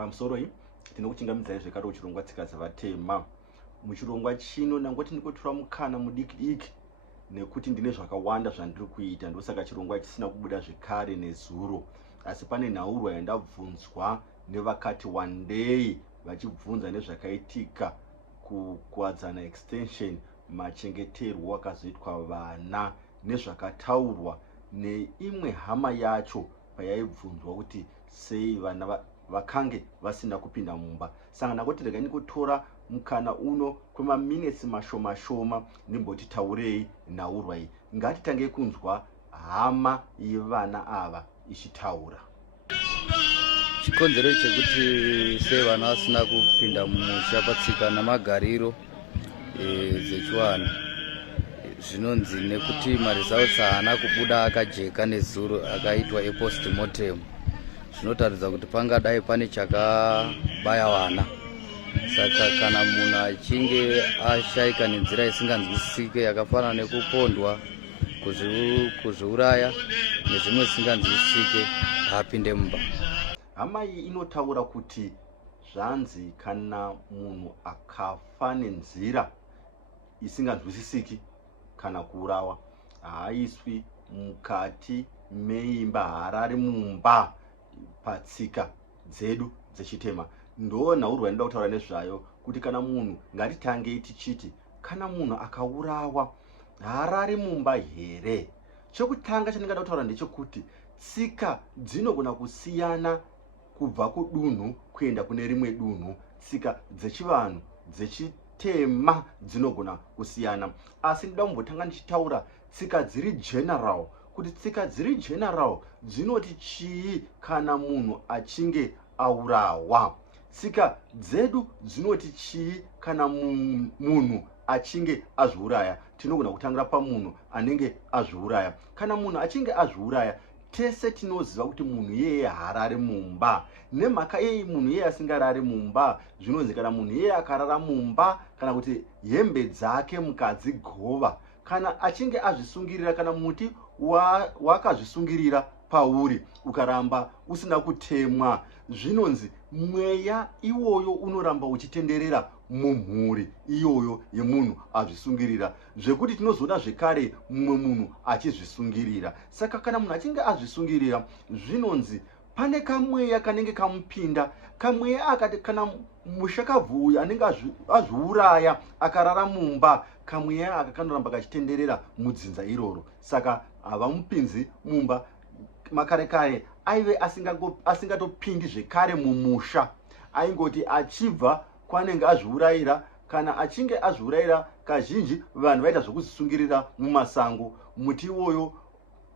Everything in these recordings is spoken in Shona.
pamusoro iyi tinokuchingamidzai zvekare kuchirongwa tsika dzevatema. Muchirongwa chino nangoti ndikotora mukana mudiki diki nekuti ndine zvakawanda zvandiri kuita, ndosaka chirongwa chisina kubuda zvekare nezuro. Asi pane nhaurwa yandabvunzwa nevakati wandei vachibvunza nezvakaitika kuwadzana extension, machengeterwo akazoitwa vana, nezvakataurwa neimwe hama yacho payaibvunzwa kuti sei vana vakange vasina kupinda mumba. Saka nangoti regai ndikutora mukana uno kwemaminitsi mashoma shoma ndimboti taurei nhaurwa iyi. Ngatitange kunzwa hama yevana ava ichitaura. Chikonzero chekuti sei vana vasina kupinda mumusha patsika namagariro dzechivanhu zvinonzi nekuti maresults haana kubuda akajeka nezuro akaitwa epostmortem. Zvinotaridza kuti pangadai pane chakabaya vana. Saka kana munhu achinge ashaika nenzira isinganzwisisike yakafanana nekupondwa, kuzviuraya nezvimwe zvisinganzwisisike apinde mumba. Hama iyi inotaura kuti zvanzi kana munhu akafa nenzira isinganzwisisiki kana kuurawa haaiswi mukati meimba, harari mumba patsika dzedu dzechitema. Ndo nhaurwa inoda kutaura nezvayo kuti kana munhu, ngatitange tichiti kana munhu akaurawa harari mumba here. Chekutanga chandingada kutaura ndechekuti tsika dzinogona kusiyana kubva kudunhu kuenda kune rimwe dunhu. Tsika dzechivanhu dzechitema dzinogona kusiyana, asi ndida kumbotanga ndichitaura tsika dziri general, kuti tsika dziri general dzinoti chii kana munhu achinge aurawa. Tsika dzedu dzinoti chii kana munhu achinge azviuraya. Tinogona kutangira pamunhu anenge azviuraya. Kana munhu achinge azviuraya, tese tinoziva kuti munhu iyeye harari mumba. Nemhaka yei munhu iyeye asingarari mumba? Zvinonzi kana munhu iyeye akarara mumba, kana kuti hembe dzake mukadzigova, kana achinge azvisungirira, kana muti wakazvisungirira pauri ukaramba usina kutemwa, zvinonzi mweya iwoyo unoramba uchitenderera mumhuri iyoyo yemunhu azvisungirira, zvekuti tinozoona zvekare mumwe munhu achizvisungirira. Saka kana munhu achinge azvisungirira, zvinonzi pane kamweya kanenge kamupinda. Kamweya akati kana mushakabvu uyu anenge azviuraya akarara mumba, kamweya aka kanoramba kachitenderera mudzinza iroro. Saka havamupinzi mumba. Makare kare aive asingatopindi zvekare mumusha, aingoti achibva kwanenge azviurayira. Kana achinge azviurayira, kazhinji vanhu vaita zvokuzvisungirira mumasango. Muti iwoyo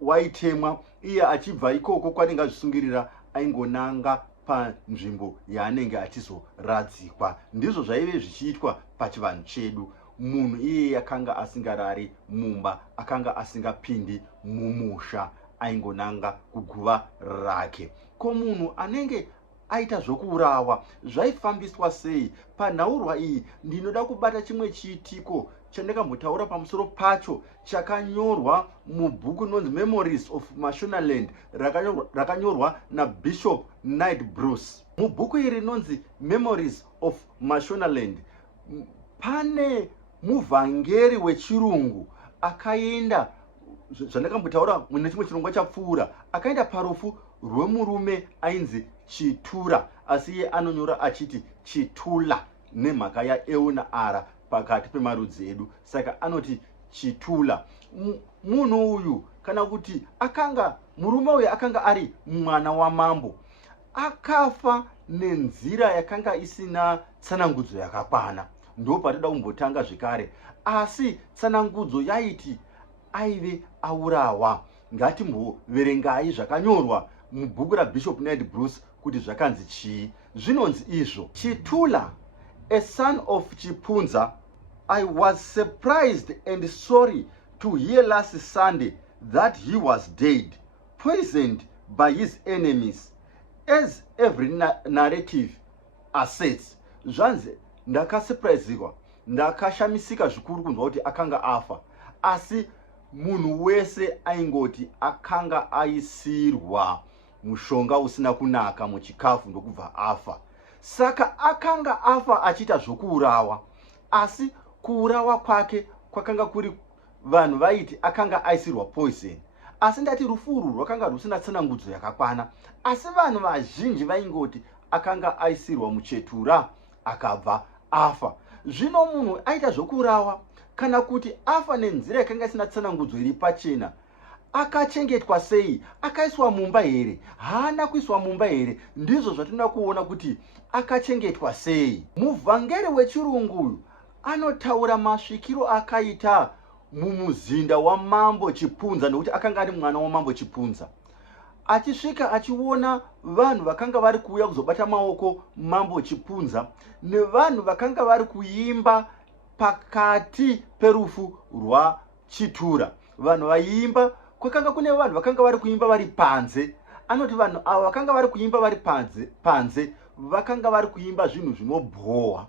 waitemwa, iye achibva ikoko kwanenge azvisungirira aingonanga panzvimbo yaanenge achizoradzikwa. Ndizvo zvaive zvichiitwa pachivanhu chedu. Munhu iyeye akanga asingarari mumba, akanga asingapindi mumusha, aingonanga kuguva rake. Ko munhu anenge aita zvokuurawa zvaifambiswa sei? Panhaurwa iyi ndinoda kubata chimwe chiitiko chandakambotaura pamusoro pacho, chakanyorwa mubhuku inonzi Memories of Mashonaland, rakanyorwa naBishop Knight Bruce. Mubhuku iri rinonzi Memories of Mashonaland, pane muvhangeri wechirungu akaenda, zvandakambotaura mune chimwe chirongwa chapfuura, akaenda parufu rwemurume ainzi Chitura, asi iye anonyora achiti Chitula nemhaka yaEuna ara pakati pemarudzi edu, saka anoti Chitula. Munhu uyu, kana kuti murume uyu akanga ari mwana wamambo, akafa nenzira yakanga isina tsanangudzo yakakwana. Ndo patinoda kumbotanga zvekare, asi tsanangudzo yaiti aive aurawa. Ngatimboverengai zvakanyorwa mubhuku raBishop Knight Bruce kuti zvakanzi chii. Zvinonzi izvo: Chitula, a son of Chipunza, I was surprised and sorry to hear last Sunday that he was dead, poisoned by his enemies, as every narrative asserts. Zvanzi ndakasurprisewa, ndakashamisika zvikuru kunzwa kuti akanga afa, asi munhu wese aingoti akanga aisirwa mushonga usina kunaka muchikafu ndokubva afa. Saka akanga afa achiita zvokuurawa, asi kuurawa kwake kwakanga kuri vanhu vaiti akanga aisirwa poison, asi ndati rufuru rwakanga rusina tsanangudzo yakakwana, asi vanhu vazhinji vaingoti akanga aisirwa muchetura akabva afa. Zvino munhu aita zvokuurawa kana kuti afa nenzira yakanga isina tsanangudzo iri pachena, akachengetwa sei? Akaiswa mumba here? Haana kuiswa mumba here? Ndizvo zvatinoda kuona kuti akachengetwa sei. Muvhangeri wechirungu uyu anotaura masvikiro akaita mumuzinda wamambo Chipunza, nokuti akanga ari mwana wamambo Chipunza. Achisvika achiona vanhu vakanga vari kuuya kuzobata maoko mambo Chipunza nevanhu vakanga vari kuimba pakati perufu rwaChitura. Vanhu vaiimba, kwakanga kune vanhu vakanga vari kuimba vari panze. Anoti vanhu ava vakanga vari kuimba vari panze vakanga vari kuimba zvinhu zvinobhohwa.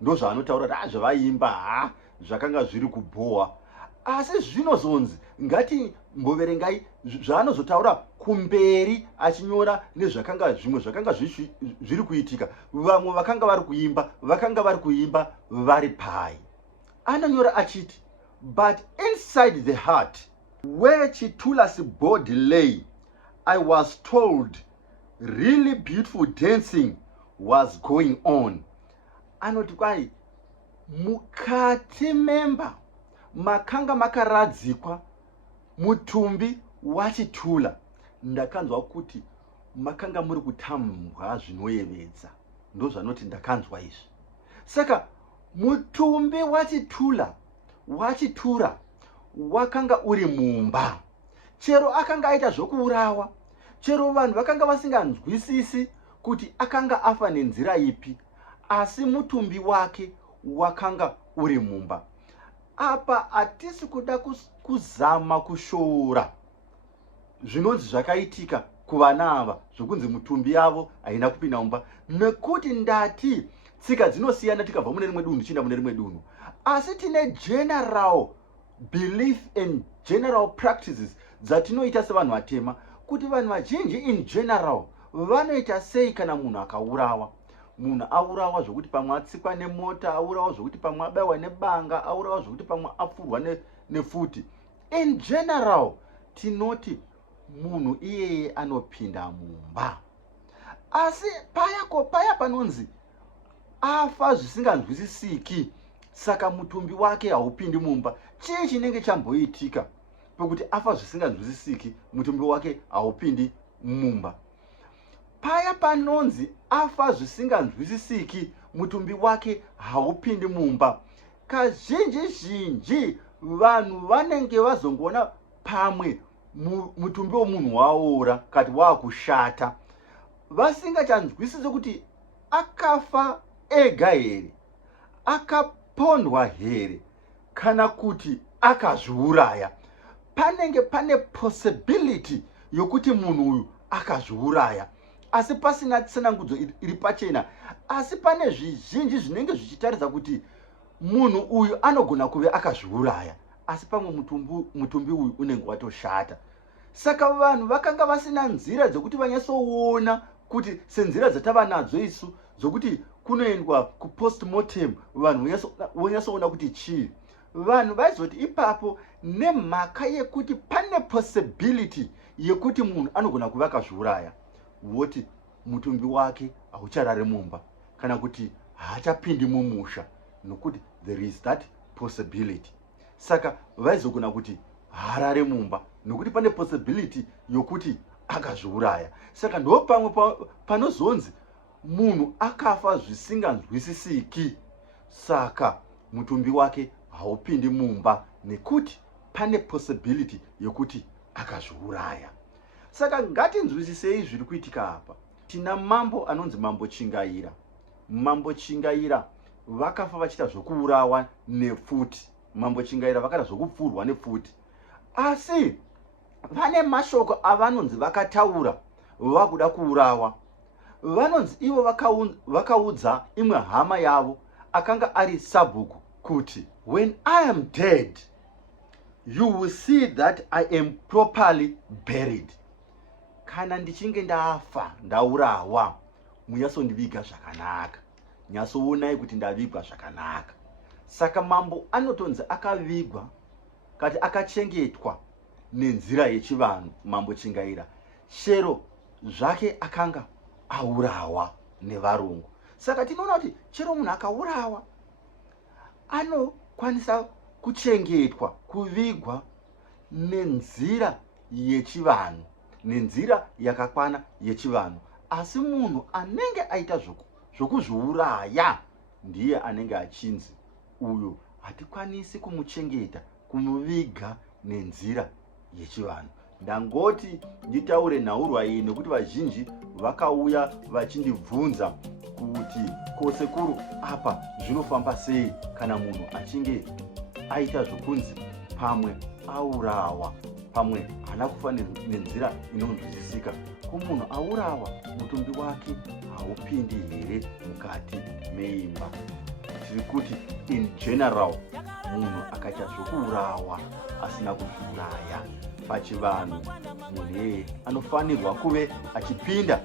Ndozvaanotaura kuti zvavaimba zvakanga zviri kubhohwa. Asi zvinozonzi ngatimboverengai zvaanozotaura kumberi achinyora nezvakanga zvimwe zvakanga zviri kuitika. Vamwe vakanga vari kuimba vari pai. Anonyora achiti, but inside the heart where Chitula's body lay, I was told really beautiful dancing was going on. Anoti kwai mukati memba makanga makaradzikwa mutumbi waChitula, ndakanzwa kuti makanga muri kutambwa zvinoyevedza. Ndozvanoti ndakanzwa izvi. Saka mutumbi waChitura wakanga uri mumba. Chero akanga aita zvokuurawa, chero vanhu vakanga vasinganzwisisi kuti akanga afa nenzira ipi, asi mutumbi wake wakanga uri mumba. Apa hatisi kuda kuzama kushoora zvinonzi zvakaitika kuvana ava zvokunzi mutumbi yavo haina kupinda mumba, nekuti ndati tsika dzinosiyana tikabva mune rimwe dunhu tichienda mune rimwe dunhu. Asi tine general belief and general practices dzatinoita sevanhu vatema, kuti vanhu vazhinji in general vanoita sei kana munhu akaurawa. Munhu aurawa zvokuti pamwe atsikwa nemota, aurawa zvokuti pamwe abayiwa nebanga, aurawa zvokuti pamwe apfurwa nefuti. In general tinoti munhu iyeye anopinda mumba. Asi paya panonzi afa zvisinganzwisisiki, saka mutumbi wake haupindi mumba. Chii chinenge chamboitika pekuti afa zvisinganzwisisiki, mutumbi wake haupindi mumba? Paya panonzi afa zvisinganzwisisiki, mutumbi wake haupindi mumba, kazhinji vanhu vanenge vazongoona pamwe mutumbi womunhu waora kati waakushata, vasingachanzwisisi kuti akafa ega here, akapondwa here, kana kuti akazviuraya. Panenge pane possibility yokuti munhu uyu akazviuraya, asi pasina tsanangudzo iri pachena. Asi pane zvizhinji zvinenge zvichitaridza kuti munhu uyu anogona kuve akazviuraya, asi pamwe mutumbi uyu unenge watoshata. Saka vanhu vakanga vasina nzira dzokuti vanyatsoona kuti senzira dzatava nadzo isu dzokuti kunoendwa kupostmortem vanhu vonyatsoona kuti chii. Vanhu vaizoti ipapo nemhaka yekuti pane possibility yekuti munhu anogona kuva akazviuraya, voti mutumbi wake haucharari mumba kana kuti haachapindi mumusha, nokuti there is that possibility. Saka vaizogona kuti haarare mumba nokuti pane possibility yokuti akazviuraya. Saka ndo pamwe panozonzi munhu akafa zvisinganzwisisiki, saka mutumbi wake haupindi mumba nekuti pane possibility yokuti akazviuraya. Saka ngatinzwisisei zviri kuitika apa. Tina mambo anonzi Mambo Chingaira. Mambo Chingaira vakafa vachiita zvokuurawa nefuti. Mambo Chingaira vakaita zvokupfurwa nefuti. Asi vane mashoko avanonzi vakataura vakuda kuurawa. Vanonzi ivo vakaudza imwe hama yavo akanga ari Sabhuku kuti, when I am dead, you will see that I am properly buried. kana ndichinge ndafa ndaurawa munyasondiviga zvakanaka, nyasoonai kuti ndavigwa zvakanaka. Saka mambo anotonzi akavigwa kati akachengetwa nenzira yechivanhu, mambo Chingaira, shero zvake akanga aurawa nevarungu. Saka tinoona kuti chero munhu akaurawa anokwanisa kuchengetwa, kuvigwa nenzira yechivanhu, nenzira yakakwana yechivanhu. Asi munhu anenge aita zvokuzviuraya ndiye anenge achinzi uyu hatikwanisi kumuchengeta, kumuviga nenzira yechivanhu. Ndangoti nditaure nhaurwa iyi nekuti vazhinji vakauya vachindibvunza kuti kosekuru apa zvinofamba sei kana munhu achinge aita zvokunzi pamwe aurawa, pamwe haana kufa nenzira inonzwisisika. Kumunhu aurawa mutumbi wake haupindi here mukati meimba. Tiri kuti in general munhu akaita zvokuurawa asina kuzviuraya pachivanhu, munhu iyeye anofanirwa kuve achipinda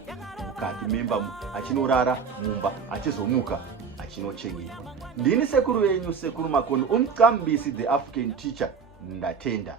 mukati memba, achinorara mumba, achizomuka achinochengetwa. Ndini sekuru wenyu, Sekuru Makoni, umqambisi the African teacher. Ndatenda.